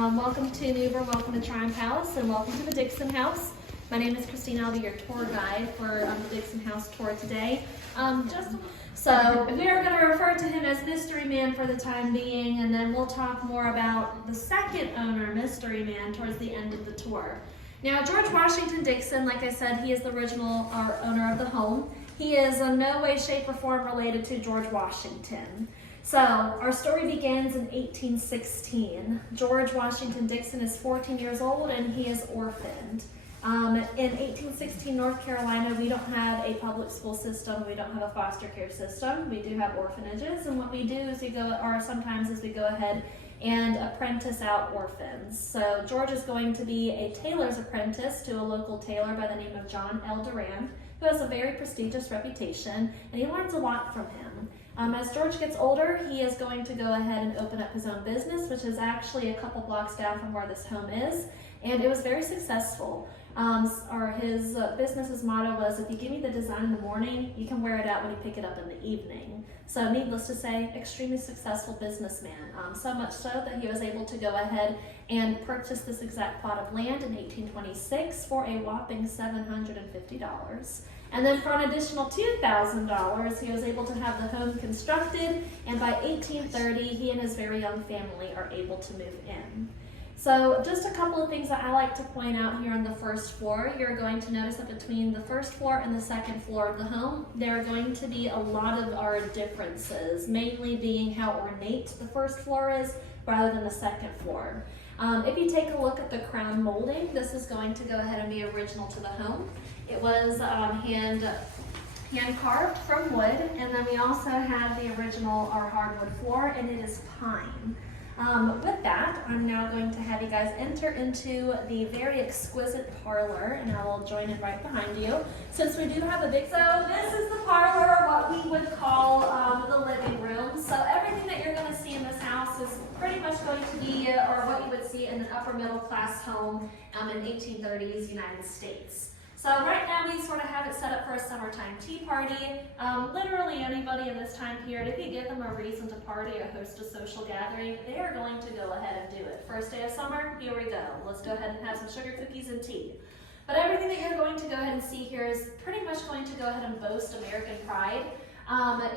Welcome to Newbern, welcome to Tyron Palace, and welcome to the Dixon House. My name is Christina. I'll be your tour guide for the Dixon House tour today. So we are going to refer to him as Mystery Man for the time being, and then we'll talk more about the second owner, Mystery Man, towards the end of the tour. Now, George Washington Dixon, like I said, he is the original owner of the home. He is in no way, shape, or form related to George Washington. So, our story begins in 1816. George Washington Dixon is 14 years old and he is orphaned. In 1816 North Carolina, we don't have a public school system, we don't have a foster care system, we do have orphanages, and what we do is we go ahead and apprentice out orphans. So George is going to be a tailor's apprentice to a local tailor by the name of John L. Durand, who has a very prestigious reputation, and he learns a lot from him. As George gets older, he is going to go ahead and open up his own business, which is actually a couple blocks down from where this home is, and it was very successful. His business's motto was, if you give me the design in the morning, you can wear it out when you pick it up in the evening. So needless to say, extremely successful businessman. So much so that he was able to go ahead and purchase this exact plot of land in 1826 for a whopping $750. And then for an additional $2,000, he was able to have the home constructed, and by 1830, he and his very young family are able to move in. So just a couple of things that I like to point out here on the first floor. You're going to notice that between the first floor and the second floor of the home, there are going to be a lot of our differences, mainly being how ornate the first floor is rather than the second floor. If you take a look at the crown molding, this is going to go ahead and be original to the home. It was hand carved from wood, and then we also have the original hardwood floor, and it is pine. With that, I'm now going to have you guys enter into the very exquisite parlor, and I will join in right behind you. Since we do have a big, so this is the parlor, what we would call the living room. So everything that you're going to see in this house is pretty much going to be, or what you would see in an upper middle class home in 1830s United States. So right now we sort of have it set up for a summertime tea party. Literally anybody in this time period, if you give them a reason to party or host a social gathering, they are going to go ahead and do it. First day of summer, here we go. Let's go ahead and have some sugar cookies and tea. But everything that you're going to go ahead and see here is pretty much going to go ahead and boast American pride.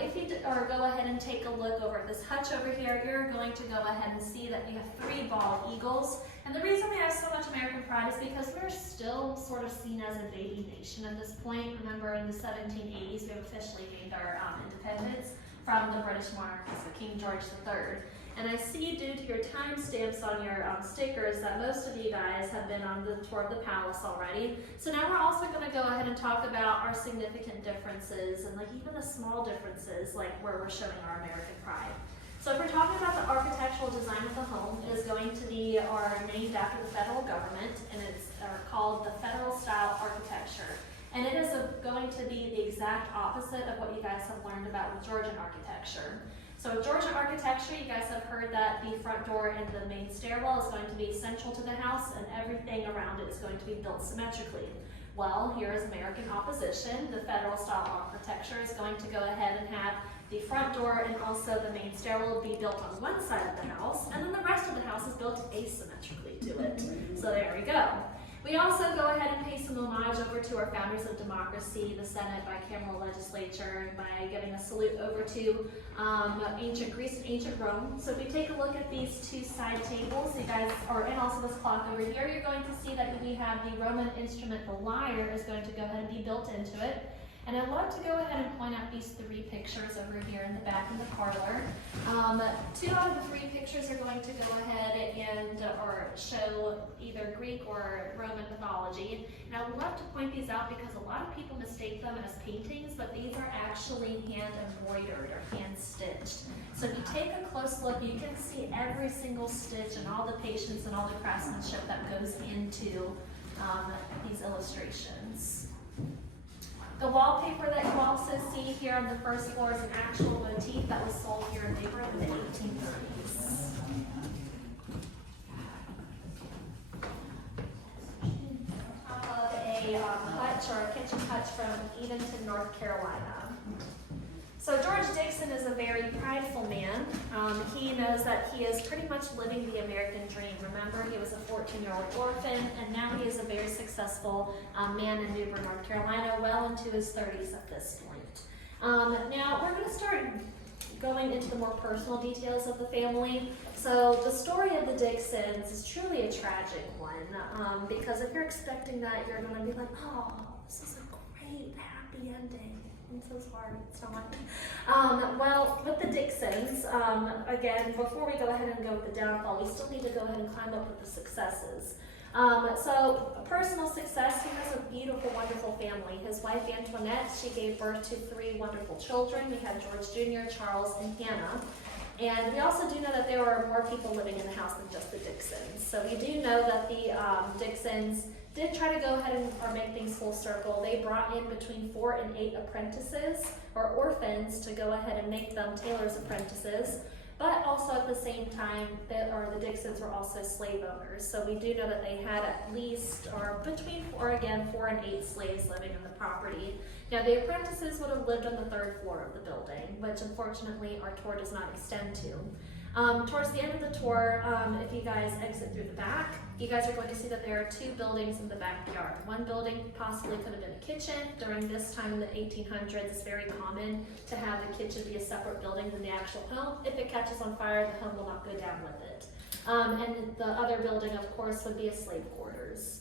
If you go ahead and take a look over at this hutch over here, you're going to go ahead and see that we have 3 bald eagles. And the reason we have so much American pride is because we're still sort of seen as a baby nation at this point. Remember, in the 1780s, we have officially gained our independence from the British monarch, so King George III. And I see, due to your timestamps on your stickers, that most of you guys have been on the tour of the palace already. So now we're also going to go ahead and talk about our significant differences, and even the small differences, like where we're showing our American pride. So if we're talking about the architectural design of the home, it is going to be named after the federal government, and it's called the Federal Style Architecture. And it is going to be the exact opposite of what you guys have learned about with Georgian architecture. So with Georgian architecture, you guys have heard that the front door and the main stairwell is going to be central to the house, and everything around it is going to be built symmetrically. Well, here is American opposition. The Federal Style Architecture is going to go ahead and have the front door and also the main stairwell be built on one side of the house, and then the rest of the house is built asymmetrically to it. So there we go. We also go ahead and pay some homage over to our founders of democracy, the Senate, bicameral legislature, by giving a salute over to ancient Greece and ancient Rome. So if we take a look at these 2 side tables, you guys, and also this clock over here, you're going to see that we have the Roman instrument, the lyre, is going to go ahead and be built into it. And I'd love to go ahead and point out these 3 pictures over here in the back of the parlor. 2 out of the 3 pictures are going to go ahead and show either Greek or Roman mythology. And I would love to point these out because a lot of people mistake them as paintings, but these are actually hand embroidered or hand stitched. So if you take a close look, you can see every single stitch and all the patience and all the craftsmanship that goes into these illustrations. The wallpaper that you also see here on the first floor is an actual motif that was sold here in Newbern in the 1830s. Of a hutch or a kitchen hutch from Edenton, North Carolina. So George Dixon is a very prideful man. He knows that he is pretty much living the American dream. Remember, he was a 14-year-old orphan, and now he is a very successful man in New Bern, North Carolina, well into his 30s at this point. Now, we're going to start going into the more personal details of the family. So the story of the Dixons is truly a tragic one, because if you're expecting that, you're going to be like, oh, this is a great, happy ending. I'm so sorry, it's not. Well, with the Dixons, again, before we go ahead and go with the downfall, we still need to go ahead and climb up with the successes. So, personal success, he has a beautiful, wonderful family. His wife, Antoinette, she gave birth to 3 wonderful children. We had George Jr., Charles, and Hannah. And we also do know that there were more people living in the house than just the Dixons. So we do know that the Dixons did try to go ahead and make things full circle. They brought in between 4 and 8 apprentices or orphans to go ahead and make them tailors' apprentices. But also at the same time, the Dixons were also slave owners. So we do know that they had at least, or between 4 and 8 slaves living in the property. Now the apprentices would have lived on the 3rd floor of the building, which unfortunately our tour does not extend to. Towards the end of the tour, if you guys exit through the back, you guys are going to see that there are 2 buildings in the backyard. One building possibly could have been a kitchen. During this time in the 1800s, it's very common to have the kitchen be a separate building than the actual home. If it catches on fire, the home will not go down with it. And the other building, of course, would be a slave quarters.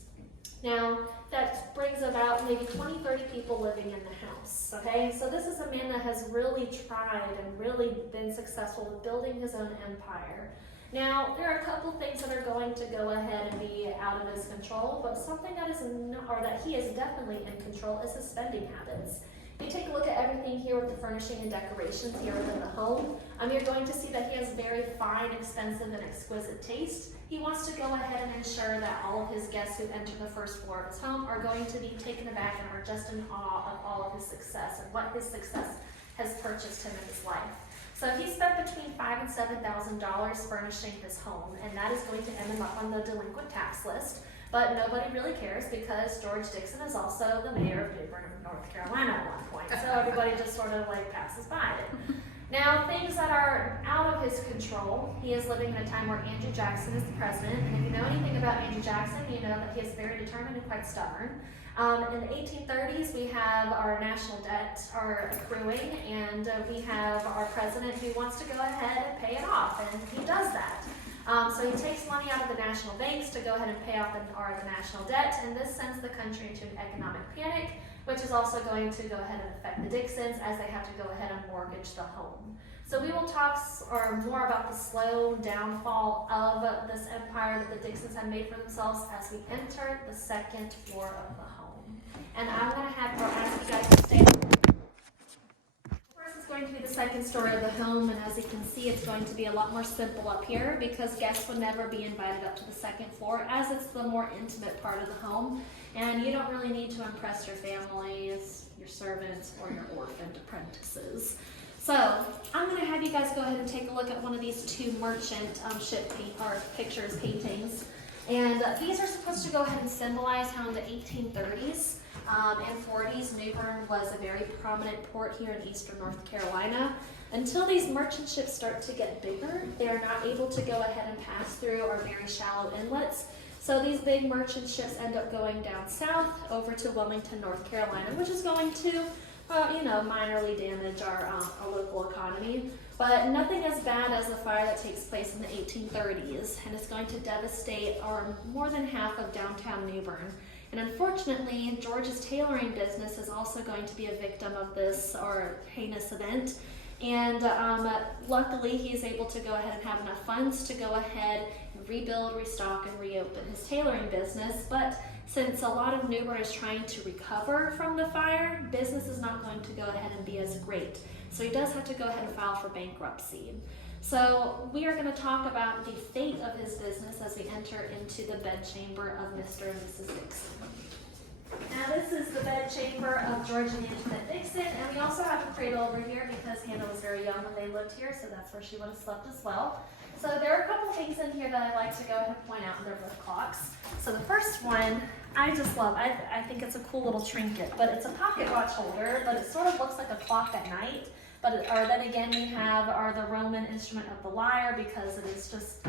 Now, that brings about maybe 20-30 people living in the house, okay? So this is a man that has really tried and really been successful with building his own empire. Now, there are a couple things that are going to go ahead and be out of his control, but something that is not, or that he is definitely in control is his spending habits. If you take a look at everything here with the furnishing and decorations here within the home, you're going to see that he has very fine, expensive, and exquisite taste. He wants to go ahead and ensure that all of his guests who enter the 1st floor of his home are going to be taken aback and are just in awe of all of his success and what his success has purchased him in his life. So he spent between $5,000 and $7,000 furnishing his home, and that is going to end him up on the delinquent tax list. But nobody really cares because George Dixon is also the mayor of New Bern, North Carolina at one point. So everybody just sort of like passes by it. Now, things that are out of his control, he is living in a time where Andrew Jackson is the president. And if you know anything about Andrew Jackson, you know that he is very determined and quite stubborn. In the 1830s, we have our national debt are accruing, and we have our president who wants to go ahead and pay it off, and he does that. So he takes money out of the national banks to go ahead and pay off the national debt, and this sends the country into an economic panic, which is also going to go ahead and affect the Dixons as they have to go ahead and mortgage the home. So we will talk more about the slow downfall of this empire that the Dixons had made for themselves as we enter the 2nd floor of the home. And I'm going to ask you guys to stay. First is going to be the 2nd story of the home, and as you can see, it's going to be a lot more simple up here because guests would never be invited up to the 2nd floor as it's the more intimate part of the home. And you don't really need to impress your families, your servants, or your orphaned apprentices. So I'm going to have you guys go ahead and take a look at one of these 2 merchant ship pictures, paintings. And these are supposed to go ahead and symbolize how in the 1830s and 40s, New Bern was a very prominent port here in eastern North Carolina. Until these merchant ships start to get bigger, they are not able to go ahead and pass through our very shallow inlets. So these big merchant ships end up going down south over to Wilmington, North Carolina, which is going to, minorly damage our local economy. But nothing as bad as the fire that takes place in the 1830s, and it's going to devastate more than half of downtown New Bern. And unfortunately, George's tailoring business is also going to be a victim of this heinous event. And luckily, he's able to go ahead and have enough funds to go ahead and rebuild, restock, and reopen his tailoring business. But since a lot of New Bern is trying to recover from the fire, business is not going to go ahead and be as great. So he does have to go ahead and file for bankruptcy. So we are going to talk about the fate of his business as we enter into the bedchamber of Mr. and Mrs. Dixon. Now this is the bedchamber of George and Antoinette Dixon, and we also have a cradle over here because Hannah was very young when they lived here, so that's where she would have slept as well. So there are a couple things in here that I'd like to go ahead and point out, and they're both clocks. So the first one, I just love. I think it's a cool little trinket, but it's a pocket watch holder, but it sort of looks like a clock at night. or then again we have the Roman instrument of the lyre, because it is just,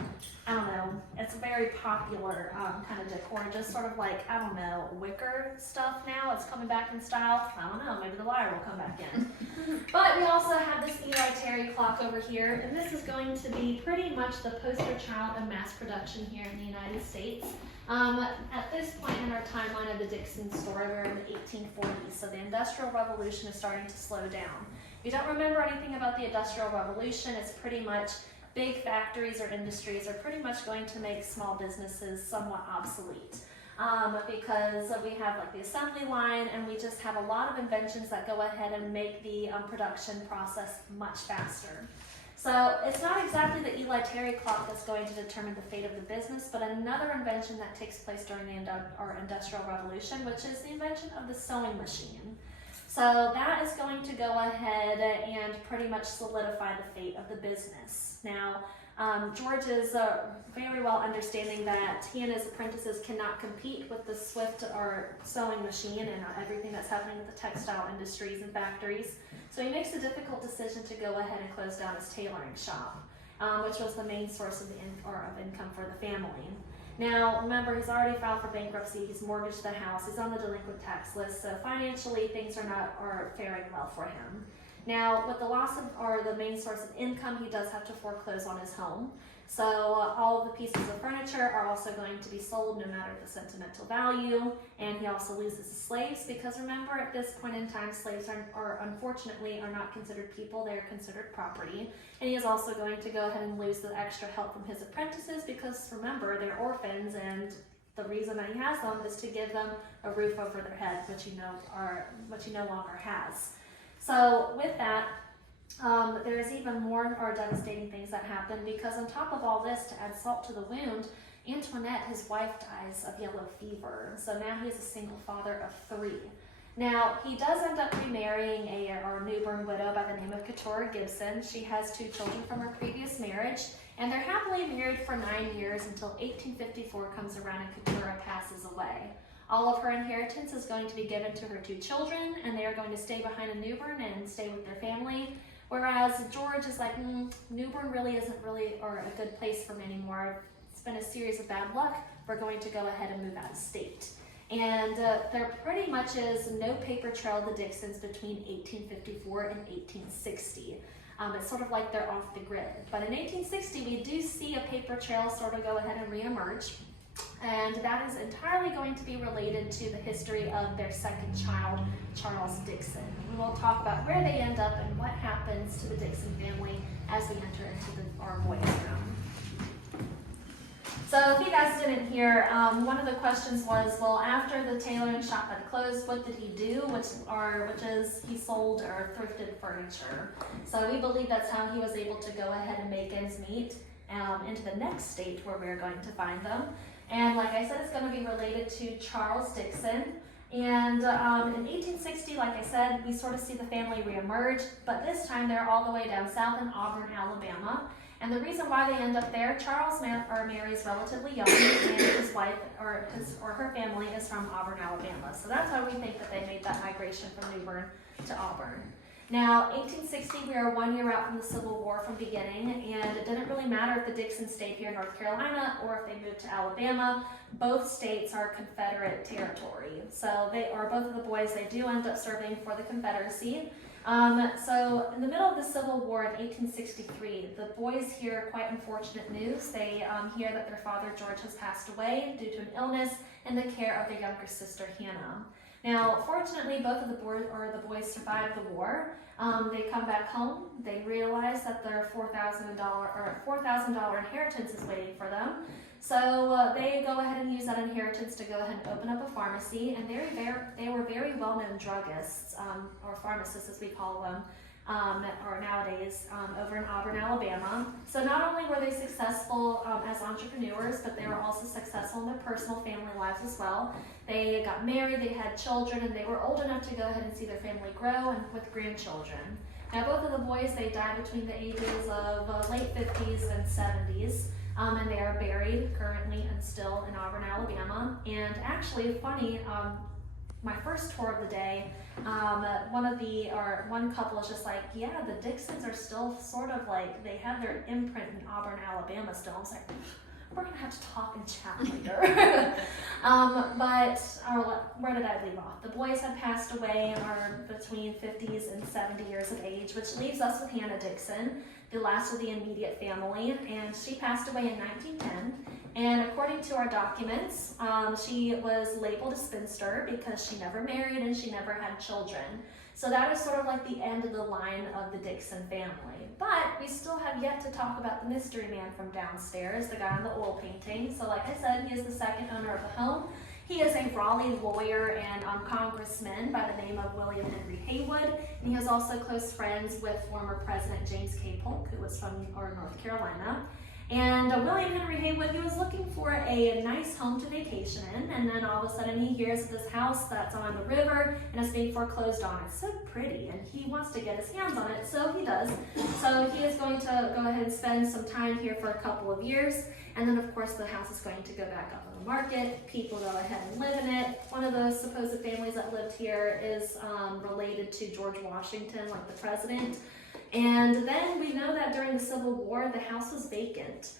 I don't know, it's a very popular kind of decor, just sort of like, I don't know, wicker stuff now. It's coming back in style. I don't know, maybe the lyre will come back in. But we also have this Eli Terry clock over here, and this is going to be pretty much the poster child of mass production here in the United States. At this point in our timeline of the Dixon story, we're in the 1840s, so the Industrial Revolution is starting to slow down. If you don't remember anything about the Industrial Revolution, it's pretty much big factories or industries are pretty much going to make small businesses somewhat obsolete. Because we have like the assembly line, and we just have a lot of inventions that go ahead and make the production process much faster. So it's not exactly the Eli Terry clock that's going to determine the fate of the business, but another invention that takes place during the Industrial Revolution, which is the invention of the sewing machine. So that is going to go ahead and pretty much solidify the fate of the business. Now, George is very well understanding that he and his apprentices cannot compete with the swift or sewing machine and everything that's happening with the textile industries and factories. So he makes the difficult decision to go ahead and close down his tailoring shop, which was the main source of income for the family. Now, remember, he's already filed for bankruptcy, he's mortgaged the house, he's on the delinquent tax list, so financially things are faring well for him. Now, with the loss of, or the main source of income, he does have to foreclose on his home. So all of the pieces of furniture are also going to be sold, no matter the sentimental value. And he also loses his slaves, because remember, at this point in time, slaves are unfortunately not considered people, they're considered property. And he is also going to go ahead and lose the extra help from his apprentices, because remember, they're orphans, and the reason that he has them is to give them a roof over their heads, which he no longer has. So with that, there's even more devastating things that happen, because on top of all this, to add salt to the wound, Antoinette, his wife, dies of yellow fever. So now he's a single father of 3. Now, he does end up remarrying a newborn widow by the name of Keturah Gibson. She has 2 children from her previous marriage, and they're happily married for 9 years until 1854 comes around and Keturah passes away. All of her inheritance is going to be given to her 2 children, and they are going to stay behind in Newbern and stay with their family. Whereas George is like, Newbern really isn't a good place for me anymore. It's been a series of bad luck. We're going to go ahead and move out of state. And there pretty much is no paper trail of the Dixons between 1854 and 1860. It's sort of like they're off the grid. But in 1860, we do see a paper trail sort of go ahead and reemerge. And that is entirely going to be related to the history of their second child, Charles Dixon. We will talk about where they end up and what happens to the Dixon family as we enter into our boys' room. So if you guys didn't hear, one of the questions was, well, after the tailoring shop had closed, what did he do? Which is he sold or thrifted furniture. So we believe that's how he was able to go ahead and make ends meet into the next state where we're going to find them. And like I said, it's going to be related to Charles Dixon. And in 1860, like I said, we sort of see the family reemerge, but this time they're all the way down south in Auburn, Alabama. And the reason why they end up there, Charles marries relatively young, and his wife or her family is from Auburn, Alabama. So that's why we think that they made that migration from Newbern to Auburn. Now, 1860, we are 1 year out from the Civil War from beginning, and it didn't really matter if the Dixons stayed here in North Carolina or if they moved to Alabama. Both states are Confederate territory. So both of the boys, they do end up serving for the Confederacy. So in the middle of the Civil War in 1863, the boys hear quite unfortunate news. They hear that their father, George, has passed away due to an illness in the care of their younger sister, Hannah. Now, fortunately, both of the boys survived the war. They come back home. They realize that their $4,000 inheritance is waiting for them. So they go ahead and use that inheritance to go ahead and open up a pharmacy. And they were very well-known druggists, or pharmacists as we call them, or nowadays, over in Auburn, Alabama. So not only were they successful as entrepreneurs, but they were also successful in their personal family lives as well. They got married, they had children, and they were old enough to go ahead and see their family grow and with grandchildren. Now both of the boys, they died between the ages of late 50s and 70s. And they are buried currently and still in Auburn, Alabama. And actually, funny, my first tour of the day, one couple is just like, yeah, the Dixons are still sort of like, they have their imprint in Auburn, Alabama still. I was like, we're gonna have to talk and chat later. Where did I leave off? The boys had passed away and are between 50s and 70 years of age, which leaves us with Hannah Dixon, the last of the immediate family, and she passed away in 1910. And according to our documents, she was labeled a spinster because she never married and she never had children. So that is sort of like the end of the line of the Dixon family. But we still have yet to talk about the mystery man from downstairs, the guy on the oil painting. So like I said, he is the second owner of the home. He is a Raleigh lawyer and congressman by the name of William Henry Haywood. And he was also close friends with former President James K. Polk, who was from North Carolina. And William Henry Haywood, he was looking for a nice home to vacation in, and then all of a sudden he hears of this house that's on the river and it's being foreclosed on. It's so pretty, and he wants to get his hands on it, so he does. So he is going to go ahead and spend some time here for a couple of years, and then of course the house is going to go back up on the market. People go ahead and live in it. One of those supposed families that lived here is related to George Washington, like the president. And then we know that during the Civil War, the house was vacant.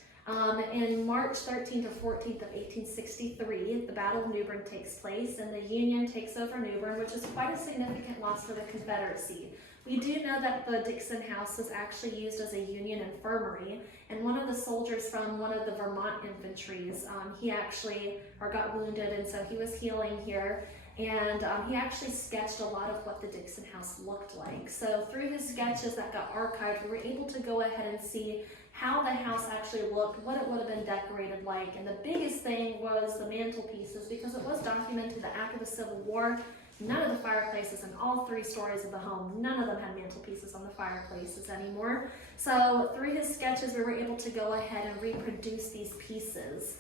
In March 13th or 14th of 1863, the Battle of New Bern takes place, and the Union takes over New Bern, which is quite a significant loss for the Confederacy. We do know that the Dixon house was actually used as a Union infirmary, and one of the soldiers from one of the Vermont infantries, he actually got wounded, and so he was healing here. And he actually sketched a lot of what the Dixon house looked like. So through his sketches that got archived, we were able to go ahead and see how the house actually looked, what it would have been decorated like. And the biggest thing was the mantelpieces, because it was documented that after the Civil War, none of the fireplaces in all 3 stories of the home, none of them had mantelpieces on the fireplaces anymore. So through his sketches, we were able to go ahead and reproduce these pieces,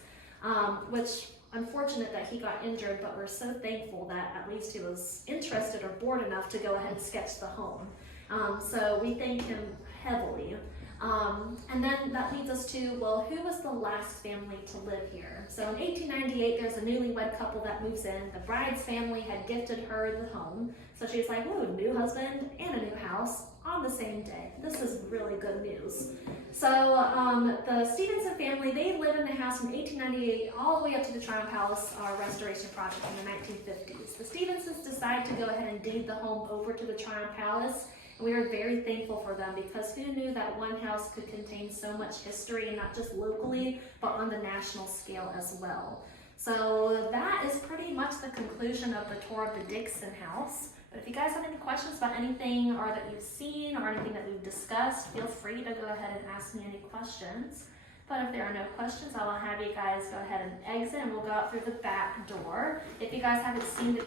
which unfortunate that he got injured, but we're so thankful that at least he was interested or bored enough to go ahead and sketch the home. So we thank him heavily. And then that leads us to, well, who was the last family to live here? So in 1898, there's a newlywed couple that moves in. The bride's family had gifted her the home. So she's like, whoa, new husband and a new house on the same day. This is really good news. So the Stevenson family, they lived in the house from 1898 all the way up to the Tyron Palace restoration project in the 1950s. The Stevensons decided to go ahead and deed the home over to the Tyron Palace. And we are very thankful for them, because who knew that one house could contain so much history, and not just locally, but on the national scale as well. So that is pretty much the conclusion of the tour of the Dixon house. But if you guys have any questions about anything or that you've seen or anything that we've discussed, feel free to go ahead and ask me any questions. But if there are no questions, I will have you guys go ahead and exit, and we'll go out through the back door. If you guys haven't seen the